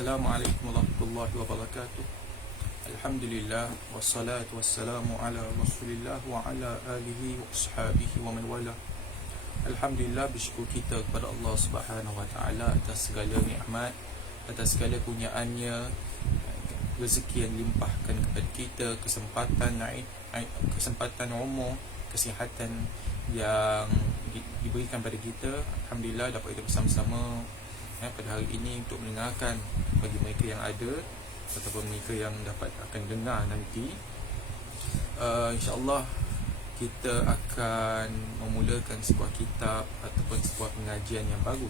Assalamualaikum warahmatullahi wabarakatuh. Alhamdulillah wassalatu wassalamu ala Rasulillah wa ala alihi wa ashabihi wa man wala. Alhamdulillah, bersyukur kita kepada Allah Subhanahu wa taala atas segala nikmat, atas segala kurniaannya, rezeki yang limpahkan kepada kita, kesempatan umur, kesihatan yang diberikan pada kita. Alhamdulillah dapat kita bersama-sama pada hari ini untuk mendengarkan bagi mereka yang ada ataupun mereka yang dapat akan dengar nanti. InsyaAllah kita akan memulakan sebuah kitab ataupun sebuah pengajian yang baru,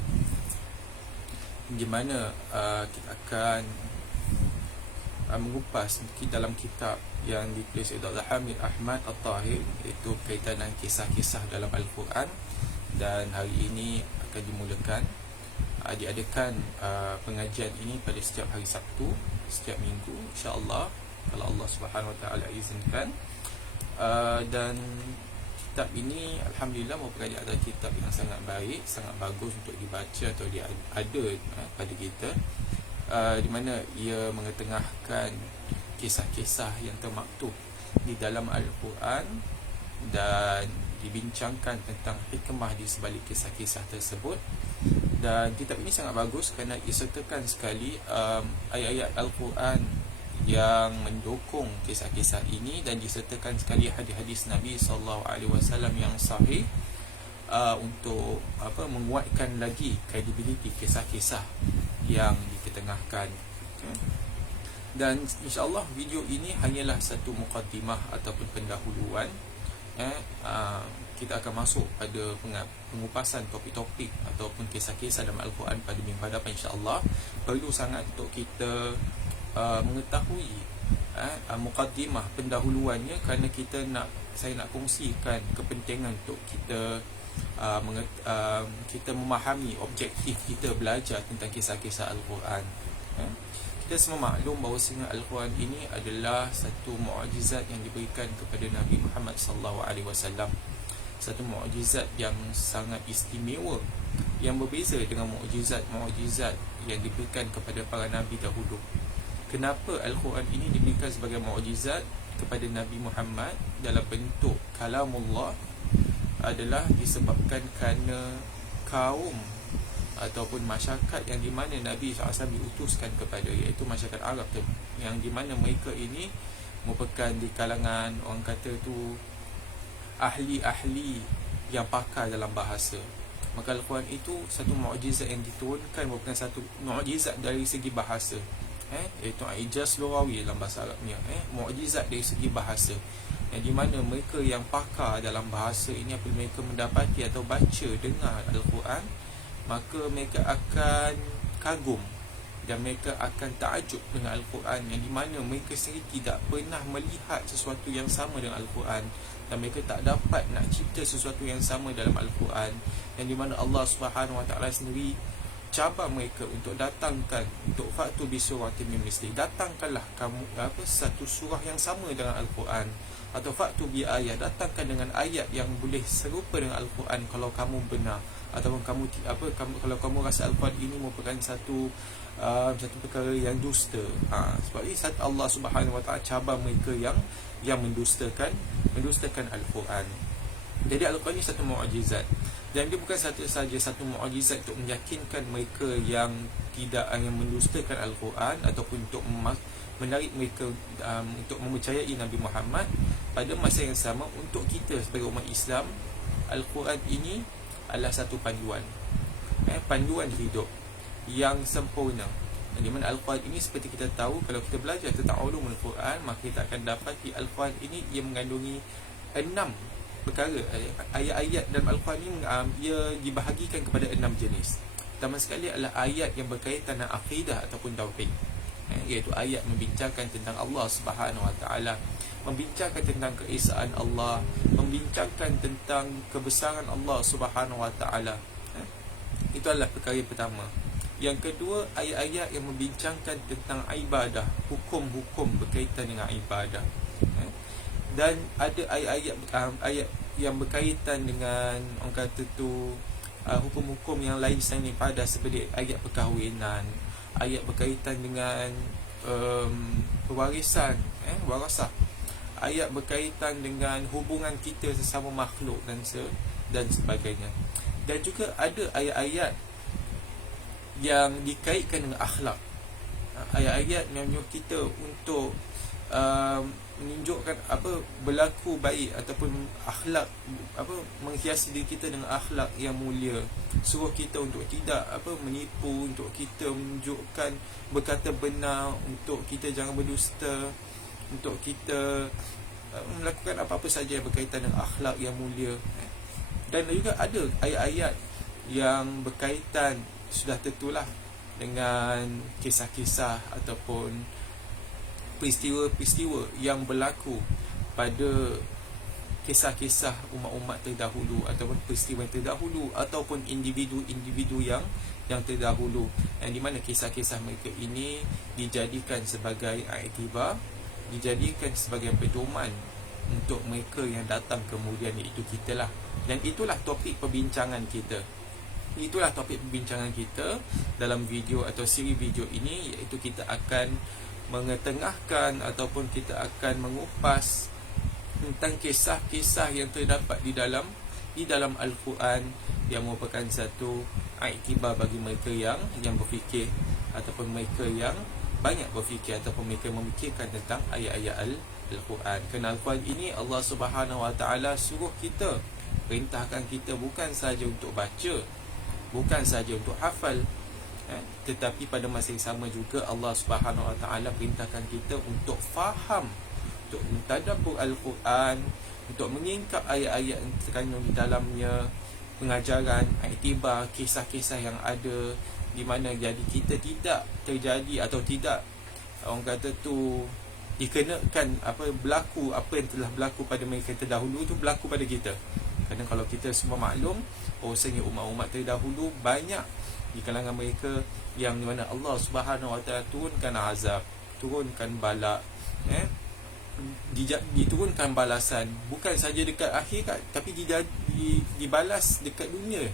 di mana kita akan mengupas dalam kitab yang ditulis oleh Dr. Hamid Ahmad Al-Tahir, iaitu berkaitan dengan kisah-kisah dalam Al-Quran. Dan hari ini akan dimulakan, diadakan pengajian ini pada setiap hari Sabtu, setiap minggu, insya-Allah, kalau Allah Subhanahu Wa Taala izinkan. Dan kitab ini alhamdulillah merupakan adalah kitab yang sangat baik, sangat bagus untuk dibaca atau dia ada pada kita, di mana ia mengetengahkan kisah-kisah yang termaktub di dalam Al-Quran dan dibincangkan tentang hikmah di sebalik kisah-kisah tersebut. Dan kitab ini sangat bagus kerana disertakan sekali ayat-ayat Al-Quran yang mendukung kisah-kisah ini, dan disertakan sekali hadis-hadis Nabi SAW yang sahih untuk menguatkan lagi kredibiliti kisah-kisah yang diketengahkan. Dan insya-Allah video ini hanyalah satu muqaddimah ataupun pendahuluan. Kita akan masuk pada pengupasan topik-topik ataupun kisah-kisah dalam Al-Quran pada minggu hadapan, insya-Allah. Perlu sangat untuk kita mengetahui muqaddimah, pendahuluannya, kerana saya nak kongsikan kepentingan untuk kita kita memahami objektif kita belajar tentang kisah-kisah Al-Quran. Kita semua maklum bahawasanya Al-Quran ini adalah satu mukjizat yang diberikan kepada Nabi Muhammad SAW. Satu mukjizat yang sangat istimewa, yang berbeza dengan mukjizat-mukjizat yang diberikan kepada para Nabi dahulu. Kenapa Al-Quran ini diberikan sebagai mukjizat kepada Nabi Muhammad dalam bentuk kalamullah? Adalah disebabkan kerana kaum ataupun masyarakat yang di mana Nabi SAW diutuskan kepada, iaitu masyarakat Arab, yang di mana mereka ini merupakan di kalangan, orang kata tu, ahli-ahli yang pakar dalam bahasa. Maka Al-Quran itu satu mukjizat yang diturunkan, merupakan satu mukjizat dari segi bahasa, iaitu ijaz lughawi dalam bahasa Arabnya, mukjizat dari segi bahasa, yang di mana mereka yang pakar dalam bahasa ini, apabila mereka mendapati atau baca, dengar Al-Quran, maka mereka akan kagum dan mereka akan takjub dengan Al-Quran, yang di mana mereka sendiri tidak pernah melihat sesuatu yang sama dengan Al-Quran, dan mereka tak dapat nak cipta sesuatu yang sama dalam Al-Quran, yang di mana Allah Subhanahu Wa Taala sendiri cabar mereka untuk datangkan, untuk fa'tu bi suratin min misli, datangkanlah kamu satu surah yang sama dengan Al-Quran, atau fa'tu bi ayat, datangkan dengan ayat yang boleh serupa dengan Al-Quran kalau kamu benar, ataupun kalau kamu rasa Al-Quran ini merupakan satu perkara yang dusta. Sebab ini Allah Subhanahu Wa Taala cabar mereka yang mendustakan Al-Quran. Jadi Al-Quran ini satu mukjizat, dan dia bukan saja satu mukjizat untuk meyakinkan mereka yang yang mendustakan Al-Quran, ataupun untuk menarik mereka untuk mempercayai Nabi Muhammad. Pada masa yang sama, untuk kita sebagai umat Islam, Al-Quran ini adalah satu panduan, panduan hidup yang sempurna. Di mana Al-Quran ini, seperti kita tahu, kalau kita belajar tentang ulumul Quran, maka kita akan dapati Al-Quran ini ia mengandungi 6 perkara. Ayat-ayat dalam Al-Quran ini ia dibahagikan kepada 6 jenis. Pertama sekali adalah ayat yang berkaitan dengan akidah ataupun tauhid, iaitu ayat membincangkan tentang Allah Subhanahu Wa Taala, membincangkan tentang keesaan Allah, membincangkan tentang kebesaran Allah Subhanahu Wa Taala. Itu adalah perkara pertama. Yang kedua, ayat-ayat yang membincangkan tentang ibadah, hukum-hukum berkaitan dengan ibadah. Dan ada ayat yang berkaitan dengan, orang kata tu, hukum-hukum yang lain selain daripada, seperti ayat perkahwinan, ayat berkaitan dengan pewarisan, warasah, ayat berkaitan dengan hubungan kita sesama makhluk dan sebagainya. Dan juga ada ayat-ayat yang dikaitkan dengan akhlak, ayat-ayat yang menyuruh kita untuk menunjukkan berlaku baik ataupun akhlak, menghiasi diri kita dengan akhlak yang mulia, suruh kita untuk tidak menipu, untuk kita menunjukkan berkata benar, untuk kita jangan berdusta, untuk kita melakukan apa-apa saja yang berkaitan dengan akhlak yang mulia. Dan juga ada ayat-ayat yang berkaitan, sudah tentulah, dengan kisah-kisah ataupun peristiwa-peristiwa yang berlaku pada kisah-kisah umat-umat terdahulu, ataupun peristiwa yang terdahulu, ataupun individu-individu yang terdahulu, yang di mana kisah-kisah mereka ini dijadikan sebagai iktibar, dijadikan sebagai pedoman untuk mereka yang datang kemudian, iaitu kita lah. Dan itulah topik perbincangan kita. Itulah topik perbincangan kita dalam video atau siri video ini, iaitu kita akan mengetengahkan ataupun kita akan mengupas tentang kisah-kisah yang terdapat di dalam Al-Quran, yang merupakan satu iktibar bagi mereka yang berfikir, ataupun mereka yang banyak berfikir, ataupun mereka memikirkan tentang ayat-ayat Al-Quran. Kerana Al-Quran ini Allah Subhanahu Wa Taala suruh kita, perintahkan kita bukan sahaja untuk baca, bukan sahaja untuk hafal, tetapi pada masa yang sama juga Allah Subhanahu Wa Taala perintahkan kita untuk faham, untuk mentadabbur Al-Quran, untuk mengingkap ayat-ayat yang terkandung di dalamnya, pengajaran, iktibar, kisah-kisah yang ada, di mana jadi kita tidak terjadi atau tidak, orang kata tu, dikenakan berlaku apa yang telah berlaku pada mereka terdahulu itu berlaku pada kita. Kerana kalau kita semua maklum, bahawasanya umat-umat terdahulu banyak di kalangan mereka yang di mana Allah Subhanahu Wa Taala turunkan azab, turunkan bala, diturunkan balasan bukan saja dekat akhirat, tapi dibalas dekat dunia.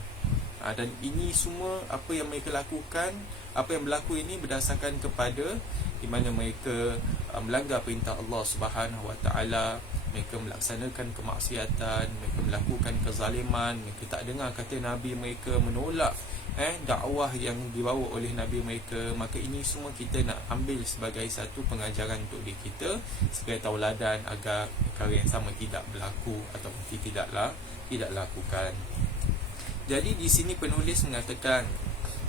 Dan ini semua apa yang mereka lakukan, apa yang berlaku ini berdasarkan kepada di mana mereka melanggar perintah Allah Subhanahu Wa Taala, mereka melaksanakan kemaksiatan, mereka melakukan kezaliman, mereka tak dengar kata Nabi mereka, menolak dakwah yang dibawa oleh Nabi mereka. Maka ini semua kita nak ambil sebagai satu pengajaran untuk diri kita, sebagai tauladan agar perkara yang sama tidak berlaku ataupun tidak lakukan. Jadi di sini penulis mengatakan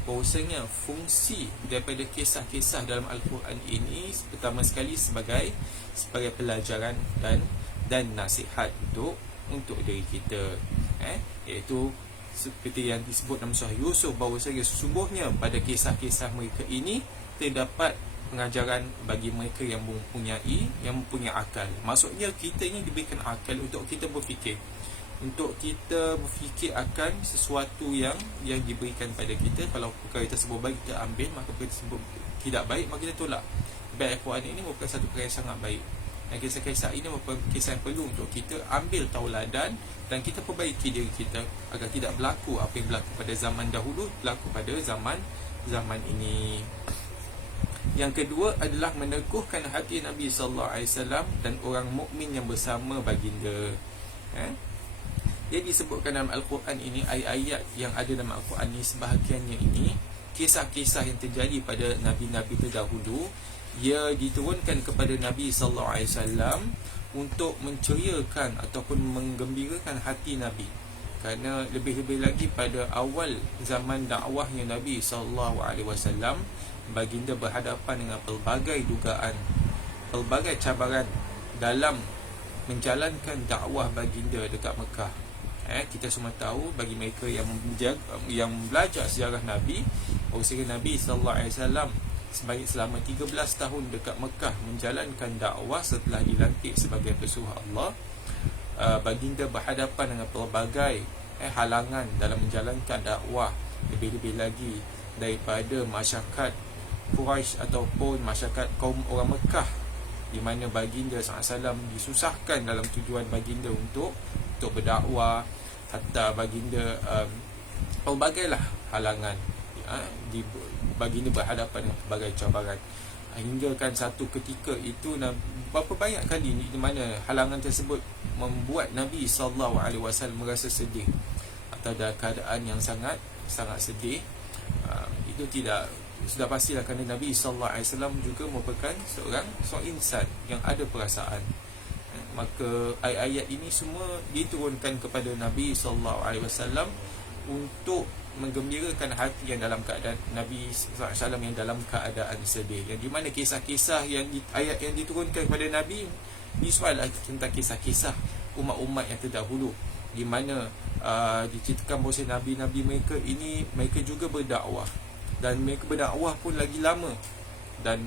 bahawasanya fungsi daripada kisah-kisah dalam Al-Quran ini pertama sekali sebagai pelajaran dan nasihat untuk diri kita, iaitu seperti yang disebut dalam surah Yusuf, bahawasanya sesungguhnya pada kisah-kisah mereka ini terdapat pengajaran bagi mereka yang mempunyai akal. Maksudnya kita ini diberikan akal untuk kita berfikir, untuk kita berfikir akan sesuatu yang diberikan pada kita. Kalau perkara tersebut baik, kita ambil, maka perkara tersebut tidak baik, maka kita tolak. Baik, Al-Quran ini merupakan satu perkara yang sangat baik, dan kisah-kisah ini merupakan kisah yang perlu untuk kita ambil tauladan dan kita perbaiki diri kita agar tidak berlaku apa yang berlaku pada zaman dahulu berlaku pada zaman ini. Yang kedua adalah meneguhkan hati Nabi SAW dan orang mukmin yang bersama baginda. Dia disebutkan dalam Al-Quran ini, ayat-ayat yang ada dalam Al-Quran ini sebahagiannya ini kisah-kisah yang terjadi pada Nabi-Nabi terdahulu. Ia diturunkan kepada Nabi SAW untuk menceriakan ataupun menggembirakan hati Nabi. Kerana lebih-lebih lagi pada awal zaman dakwahnya Nabi SAW, baginda berhadapan dengan pelbagai dugaan, pelbagai cabaran dalam menjalankan dakwah baginda dekat Mekah. Kita semua tahu, bagi mereka yang belajar sejarah Nabi, bahawasanya Nabi SAW selama 13 tahun dekat Mekah menjalankan dakwah setelah dilantik sebagai pesuruh Allah. Baginda berhadapan dengan pelbagai halangan dalam menjalankan dakwah, lebih-lebih lagi daripada masyarakat Quraisy ataupun masyarakat kaum orang Mekah, di mana baginda SAW disusahkan dalam tujuan baginda untuk berdakwah. Hatta baginda pelbagailah halangan baginda berhadapan dengan pelbagai cabaran. Hingga kan satu ketika itu berapa banyak kali di mana halangan tersebut membuat Nabi SAW merasa sedih atau dalam keadaan yang sangat sedih. Itu tidak sudah pastilah, kerana Nabi SAW juga merupakan seorang insan yang ada perasaan. Maka ayat-ayat ini semua diturunkan kepada Nabi SAW untuk menggembirakan hati yang dalam keadaan Nabi SAW yang dalam keadaan sedih, yang di mana kisah-kisah ayat yang diturunkan kepada Nabi ini semualah tentang kisah-kisah umat-umat yang terdahulu, di mana diceritakan bahawa Nabi-Nabi mereka juga berdakwah, dan mereka berdakwah pun lagi lama, dan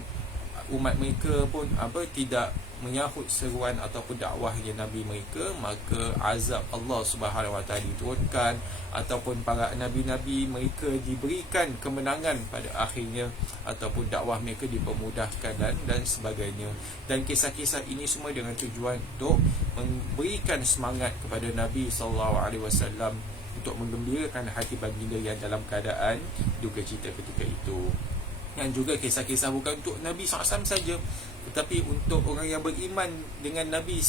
umat mereka pun tidak menyahut seruan ataupun dakwahnya Nabi mereka, maka azab Allah Subhanahu Wa Taala diturunkan, ataupun para nabi-nabi mereka diberikan kemenangan pada akhirnya, ataupun dakwah mereka dipermudahkan dan sebagainya. Dan kisah-kisah ini semua dengan tujuan untuk memberikan semangat kepada Nabi SAW untuk menggembirakan hati baginda yang dalam keadaan duka cita ketika itu. Yang juga kisah-kisah bukan untuk Nabi SAW saja, tetapi untuk orang yang beriman dengan Nabi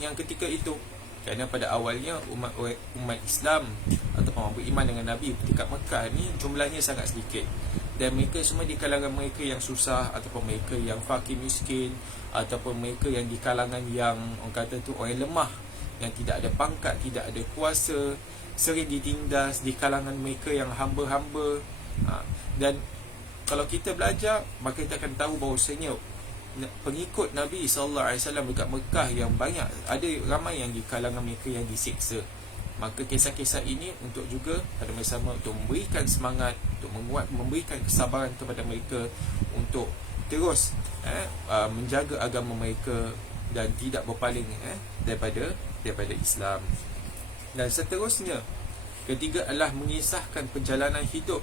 yang ketika itu. Kerana pada awalnya umat Islam ataupun orang beriman dengan Nabi dekat Mekah ni jumlahnya sangat sedikit, dan mereka semua di kalangan mereka yang susah, ataupun mereka yang fakir miskin, ataupun mereka yang di kalangan yang orang kata tu orang lemah, yang tidak ada pangkat, tidak ada kuasa, sering ditindas di kalangan mereka yang hamba-hamba. Dan kalau kita belajar, maka kita akan tahu bahawasanya pengikut Nabi SAW dekat Mekah yang banyak, ada ramai yang di kalangan mereka yang disiksa. Maka kisah-kisah ini untuk juga pada masa sama untuk memberikan semangat, untuk memberikan kesabaran kepada mereka untuk terus menjaga agama mereka dan tidak berpaling daripada Islam. Dan seterusnya, ketiga adalah mengisahkan perjalanan hidup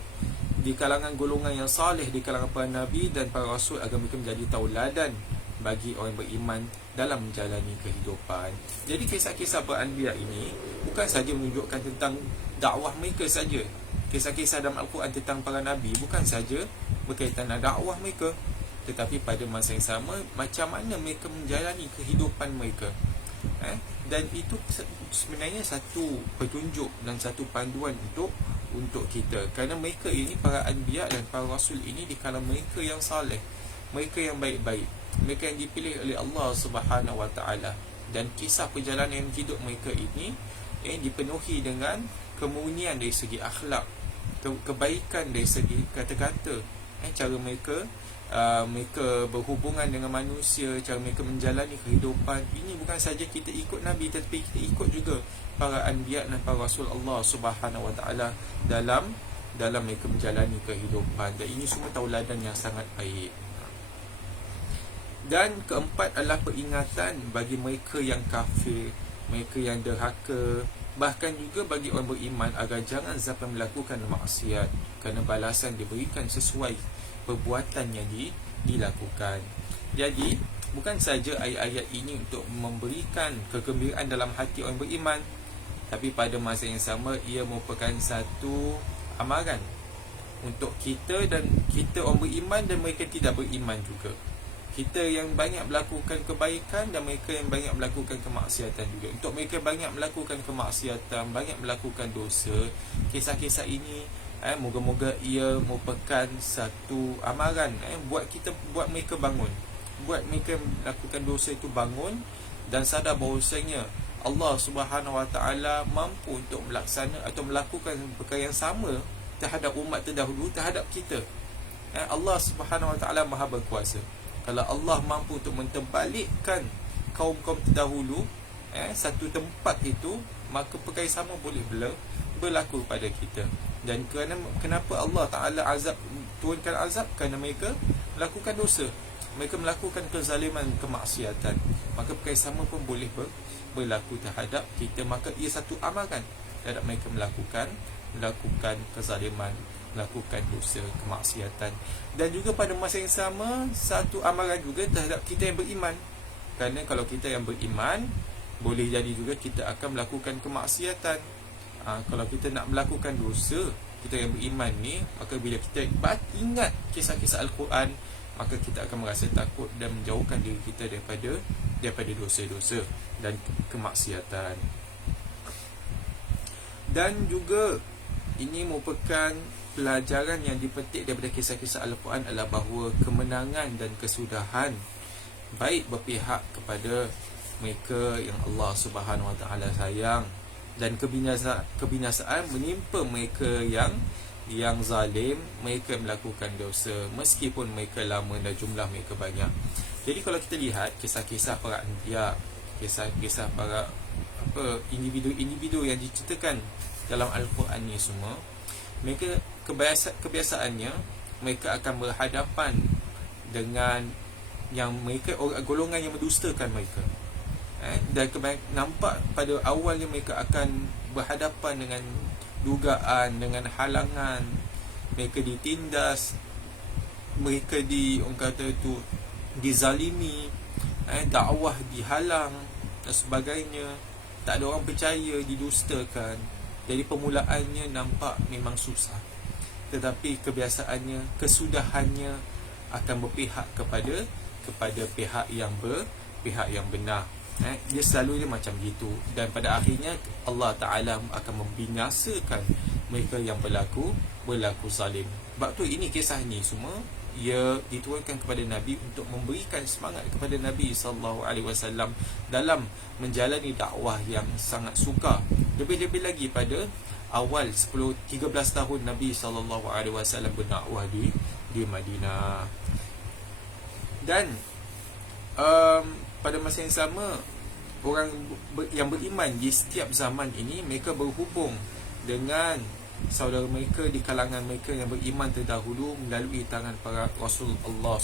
di kalangan golongan yang saleh, di kalangan para nabi dan para rasul, agar mereka menjadi tauladan bagi orang beriman dalam menjalani kehidupan. Jadi kisah-kisah para anbiya ini bukan saja menunjukkan tentang dakwah mereka saja. Kisah-kisah dalam Al-Quran tentang para nabi bukan saja berkaitan dengan dakwah mereka, tetapi pada masa yang sama macam mana mereka menjalani kehidupan mereka. Dan itu sebenarnya satu petunjuk dan satu panduan untuk kita, kerana mereka ini, para anbiya dan para rasul ini, di kalangan mereka yang saleh, mereka yang baik-baik, mereka yang dipilih oleh Allah Subhanahu Wa Taala. Dan kisah perjalanan hidup mereka ini dipenuhi dengan kemurnian dari segi akhlak, kebaikan dari segi kata-kata, cara mereka berhubungan dengan manusia, cara mereka menjalani kehidupan. Ini bukan saja kita ikut Nabi, tetapi kita ikut juga para anbiya dan para rasul Allah Subhanahu Wa Taala dalam mereka menjalani kehidupan. Dan ini semua tauladan yang sangat baik. Dan keempat adalah peringatan bagi mereka yang kafir, mereka yang derhaka, bahkan juga bagi orang beriman, agar jangan sampai melakukan maksiat, kerana balasan diberikan sesuai perbuatan yang dilakukan. Jadi bukan saja ayat-ayat ini untuk memberikan kegembiraan dalam hati orang beriman, tapi pada masa yang sama ia merupakan satu amaran untuk kita, dan kita orang beriman dan mereka tidak beriman juga. Kita yang banyak melakukan kebaikan dan mereka yang banyak melakukan kemaksiatan juga. Untuk mereka banyak melakukan kemaksiatan, banyak melakukan dosa, kisah-kisah ini moga-moga ia merupakan satu amaran buat mereka bangun, buat mereka melakukan dosa itu bangun dan sadar bahawasanya Allah Subhanahu Wa Taala mampu untuk melaksana atau melakukan perkara yang sama terhadap umat terdahulu, terhadap kita. Allah Subhanahu Wa Taala Maha berkuasa. Kalau Allah mampu untuk menterbalikkan kaum-kaum terdahulu satu tempat itu, maka perkara sama boleh berlaku pada kita. Dan kenapa Allah Ta'ala turunkan azab? Kerana mereka melakukan dosa, mereka melakukan kezaliman, kemaksiatan. Maka perkara sama pun boleh berlaku terhadap kita. Maka ia satu amaran terhadap mereka melakukan kezaliman, melakukan dosa, kemaksiatan. Dan juga pada masa yang sama, satu amaran juga terhadap kita yang beriman. Kerana kalau kita yang beriman, boleh jadi juga kita akan melakukan kemaksiatan, Kalau kita nak melakukan dosa, kita yang beriman ni, maka bila kita ingat kisah-kisah Al-Quran, maka kita akan merasa takut dan menjauhkan diri kita daripada dosa-dosa dan kemaksiatan. Dan juga ini merupakan pelajaran yang dipetik daripada kisah-kisah Al-Quran adalah bahawa kemenangan dan kesudahan baik berpihak kepada mereka yang Allah Subhanahu Wa Taala sayang, dan kebinasaan menimpa mereka yang zalim, mereka melakukan dosa meskipun mereka lama dan jumlah mereka banyak. Jadi kalau kita lihat kisah-kisah para anbiya, kisah-kisah para individu-individu yang diceritakan dalam Al-Quran ni semua, mereka kebiasaannya mereka akan berhadapan dengan yang mereka golongan yang mendustakan mereka. Dan nampak pada awalnya mereka akan berhadapan dengan dugaan, dengan halangan, mereka ditindas, mereka dizalimi, dakwah dihalang dan sebagainya, tak ada orang percaya, didustakan. Jadi permulaannya nampak memang susah, tetapi kebiasaannya, kesudahannya akan berpihak kepada pihak yang benar. Dia selalunya macam gitu, dan pada akhirnya Allah Ta'ala akan membinasakan mereka yang berlaku zalim. Sebab tu ini kisah ni semua ia diturunkan kepada Nabi untuk memberikan semangat kepada Nabi SAW dalam menjalani dakwah yang sangat sukar. Lebih-lebih lagi pada awal 13 tahun Nabi SAW berdakwah di Madinah. Dan pada masa yang sama, orang yang beriman di setiap zaman ini, mereka berhubung dengan saudara mereka di kalangan mereka yang beriman terdahulu melalui tangan para Rasul Allah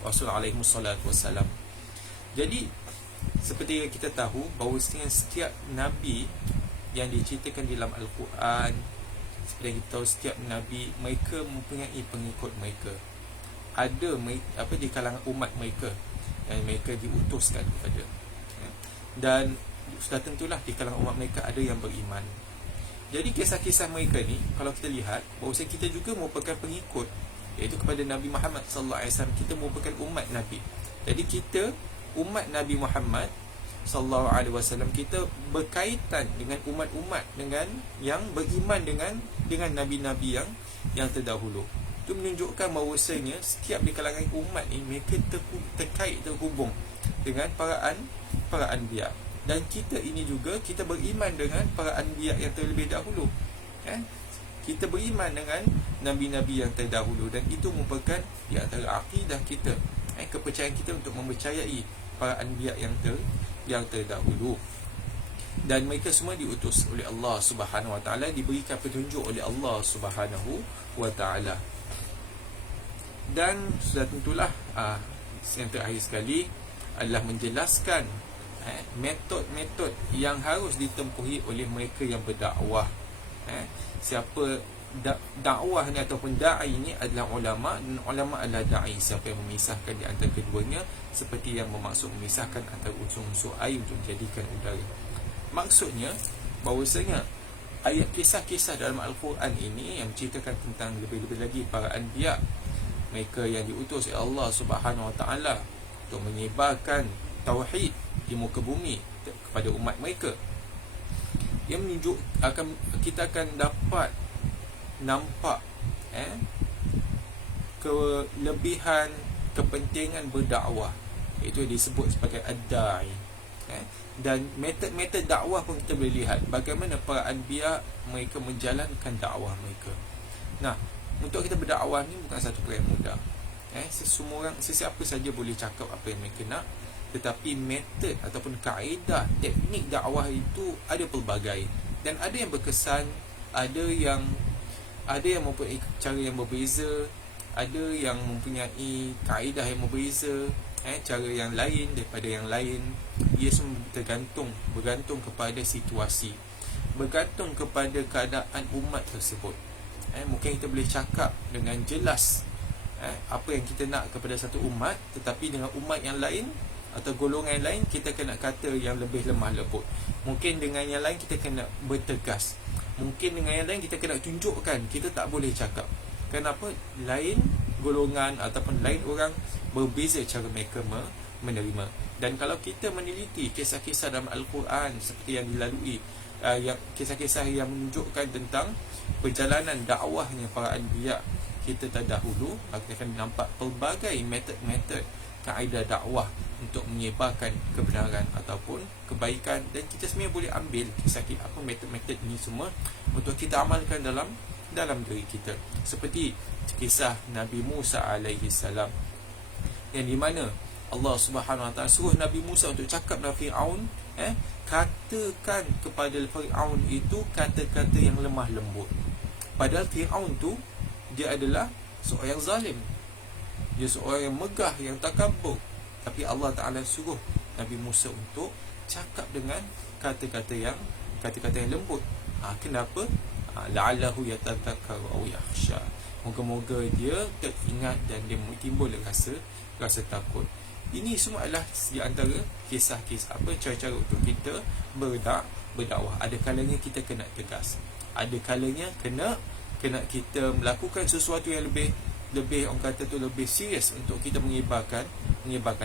Rasul alaihi salatu wassalam. Jadi seperti yang kita tahu bahawa setiap Nabi yang diceritakan dalam Al-Quran, seperti yang kita tahu setiap Nabi mereka mempunyai pengikut mereka. Ada di kalangan umat mereka yang mereka diutuskan kepada, dan sudah tentulah di kalangan umat mereka ada yang beriman. Jadi kisah-kisah mereka ni kalau kita lihat bahawa kita juga merupakan pengikut, iaitu kepada Nabi Muhammad sallallahu alaihi wasallam. Kita merupakan umat Nabi. Jadi kita umat Nabi Muhammad sallallahu alaihi wasallam, kita berkaitan dengan umat-umat dengan yang beriman dengan nabi-nabi yang terdahulu. Itu menunjukkan bahawasanya setiap di kalangan umat ini mereka terhubung dengan para anbiya. Dan kita ini juga kita beriman dengan para anbiya yang terlebih dahulu. Kita beriman dengan nabi-nabi yang terdahulu, dan itu merupakan di antara akidah kita, kepercayaan kita untuk mempercayai para anbiya yang terdahulu. Dan mereka semua diutus oleh Allah Subhanahu Wa Taala, diberikan petunjuk oleh Allah Subhanahu Wa Taala. Dan sudah tentulah yang terakhir sekali adalah menjelaskan metod-metod yang harus ditempuhi oleh mereka yang berdakwah. Siapa dakwah ni ataupun da'i ni adalah ulama, dan ulama adalah da'i. Siapa yang memisahkan di antara keduanya, seperti yang bermaksud memisahkan antara unsur-unsur air untuk menjadikan udara. Maksudnya bahawasanya ayat kisah-kisah dalam Al-Quran ini yang menceritakan tentang lebih-lebih lagi para anbiya, mereka yang diutus oleh Allah Subhanahu Wa Taala untuk menyebarkan tauhid di muka bumi kepada umat mereka, yang menunjuk kita akan dapat nampak kelebihan kepentingan berdakwah, itu disebut sebagai ad-da'i. Dan metod-metod dakwah pun kita boleh lihat bagaimana para anbiya mereka menjalankan dakwah mereka. Nah, untuk kita berdakwah ni bukan satu perkara yang mudah. Semua orang, sesiapa saja boleh cakap apa yang mereka nak, tetapi metod ataupun kaedah teknik dakwah itu ada pelbagai, dan ada yang berkesan, ada yang mempunyai cara yang berbeza, ada yang mempunyai kaedah yang berbeza, cara yang lain daripada yang lain. Ia semua bergantung kepada situasi, bergantung kepada keadaan umat tersebut. Mungkin kita boleh cakap dengan jelas apa yang kita nak kepada satu umat, tetapi dengan umat yang lain atau golongan yang lain kita kena kata yang lebih lemah lembut. Mungkin dengan yang lain kita kena bertegas. Mungkin dengan yang lain kita kena tunjukkan, kita tak boleh cakap. Kenapa? Lain golongan ataupun lain orang berbeza cara mereka menerima. Dan kalau kita meneliti kisah-kisah dalam Al-Quran seperti yang dilalui, yang kisah-kisah yang menunjukkan tentang perjalanan dakwahnya para anbiya kita terdahulu, kita akan nampak pelbagai metod-metod kaedah dakwah untuk menyebarkan kebenaran ataupun kebaikan, dan kita sebenarnya boleh ambil kisah apa metod-metod ini semua untuk kita amalkan dalam diri kita. Seperti kisah Nabi Musa alaihi salam, yang di mana Allah Subhanahu Wa Taala suruh Nabi Musa untuk cakap dengan Firaun, katakan kepada Firaun itu kata-kata yang lemah lembut. Padahal Firaun tu dia adalah seorang yang zalim, dia seorang yang megah, yang takabur. Tapi Allah Ta'ala suruh Nabi Musa untuk cakap dengan kata-kata yang lembut. Kenapa? La'allahu yatadhakkaru aw yakhsha. Moga-moga dia teringat dan dia timbul rasa takut. Ini semua adalah di antara kisah-kisah cara-cara untuk kita berdakwah. Ada kalanya kita kena tegas, ada kalanya kena kita melakukan sesuatu yang lebih orang kata tu lebih serius untuk kita menyebarkan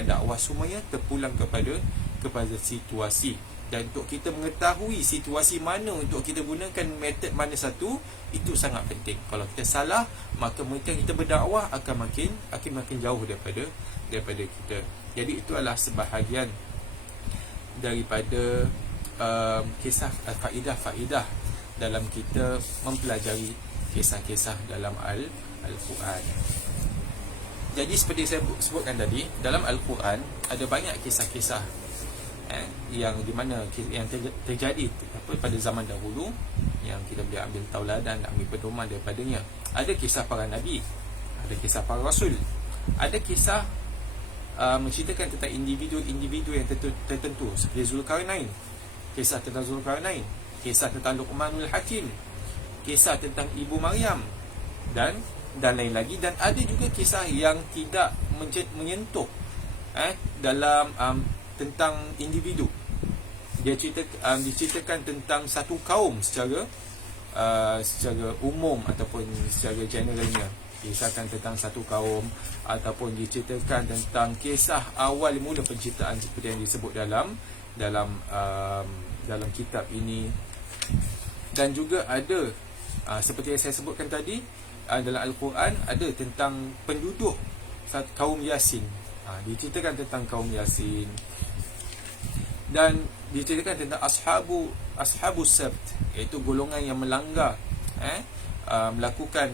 dakwah. Semuanya terpulang kepada situasi, dan untuk kita mengetahui situasi mana untuk kita gunakan metod mana satu, itu sangat penting. Kalau kita salah, maka mungkin kita berdakwah akan makin jauh daripada kita. Jadi itu adalah sebahagian daripada kisah faedah dalam kita mempelajari kisah-kisah dalam Al-Quran. Jadi seperti saya sebutkan tadi, dalam Al-Quran ada banyak kisah-kisah yang di mana yang terjadi pada zaman dahulu, yang kita boleh ambil tauladan, ambil pedoman daripadanya. Ada kisah para nabi, ada kisah para rasul, ada kisah menceritakan tentang individu yang tertentu seperti Zulkarnain, kisah tentang Zulkarnain, kisah tentang Luqmanul Hakim, kisah tentang Ibu Maryam, dan lain lagi. Dan ada juga kisah yang tidak menyentuh dalam tentang individu. Dia diceritakan tentang satu kaum secara umum ataupun secara generalnya. Kisahkan tentang satu kaum, ataupun diceritakan tentang kisah awal mula penciptaan seperti yang disebut dalam kitab ini. Dan juga ada seperti yang saya sebutkan tadi, dalam Al-Quran ada tentang penduduk kaum Yasin. Diceritakan tentang kaum Yasin, dan diceritakan tentang ashabus sabt, iaitu golongan yang melanggar, melakukan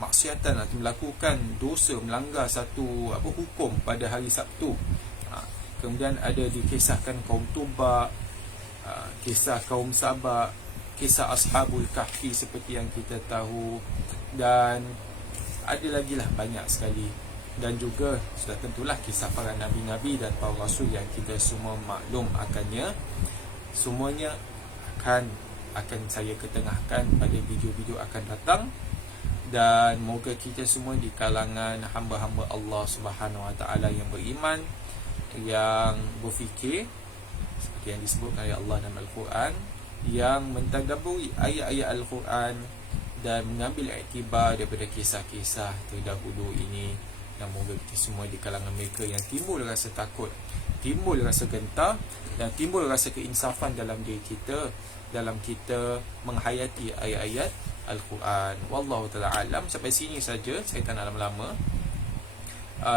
maksiatan atau melakukan dosa, melanggar satu hukum pada hari Sabtu. Kemudian ada dikisahkan kaum Tuba, kisah kaum Sabak, kisah Ashabul Kahfi seperti yang kita tahu, dan ada lagi lah banyak sekali. Dan juga sudah tentulah kisah para nabi-nabi dan para rasul yang kita semua maklum akannya. Semuanya akan saya ketengahkan pada video-video akan datang, dan moga kita semua di kalangan hamba-hamba Allah Subhanahu Wa Taala yang beriman, yang berfikir seperti yang disebutkan oleh Allah dalam Al-Quran, yang mentadabburi ayat-ayat Al-Quran dan mengambil iktibar daripada kisah-kisah terdahulu ini. Dan moga kita semua di kalangan mereka yang timbul rasa takut, timbul rasa gentar, dan timbul rasa keinsafan dalam diri kita, dalam kita menghayati ayat-ayat Al-Quran. Wallahu ta'ala alam. Sampai sini saja, saya tak nak lama-lama.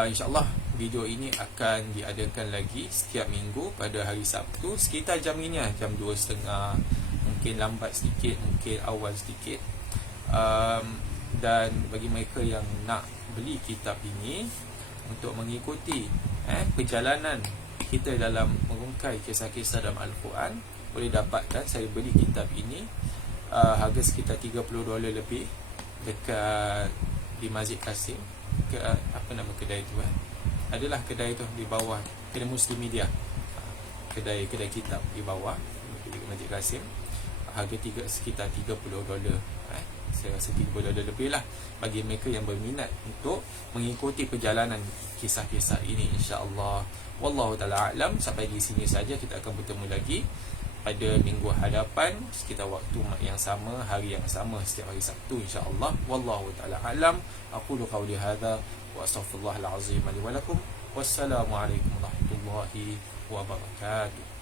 InsyaAllah video ini akan diadakan lagi setiap minggu pada hari Sabtu sekitar jam ini, jam 2.30. Mungkin lambat sedikit, mungkin awal sedikit. Dan bagi mereka yang nak beli kitab ini untuk mengikuti perjalanan kita dalam merungkai kisah-kisah dalam Al-Quran, boleh dapatkan. Saya beli kitab ini harga sekitar $30 lebih dekat di Masjid Kasim. Apa nama kedai tu? Adalah kedai tu di bawah, kedai Muslim Media, kedai kitab di bawah di Masjid Kasim. Harga sekitar $30. Saya rasa $30 lebih lah bagi mereka yang berminat untuk mengikuti perjalanan kisah-kisah ini, insya-Allah. Wallahu ta'ala a'lam. Sampai di sini saja, kita akan bertemu lagi pada minggu hadapan sekitar waktu yang sama, hari yang sama, setiap hari Sabtu insya-Allah. Wallahu taala alam. Aqulu qawli hadza wa astaghfirullahal azim li wa lakum. Wassalamualaikum warahmatullahi wabarakatuh.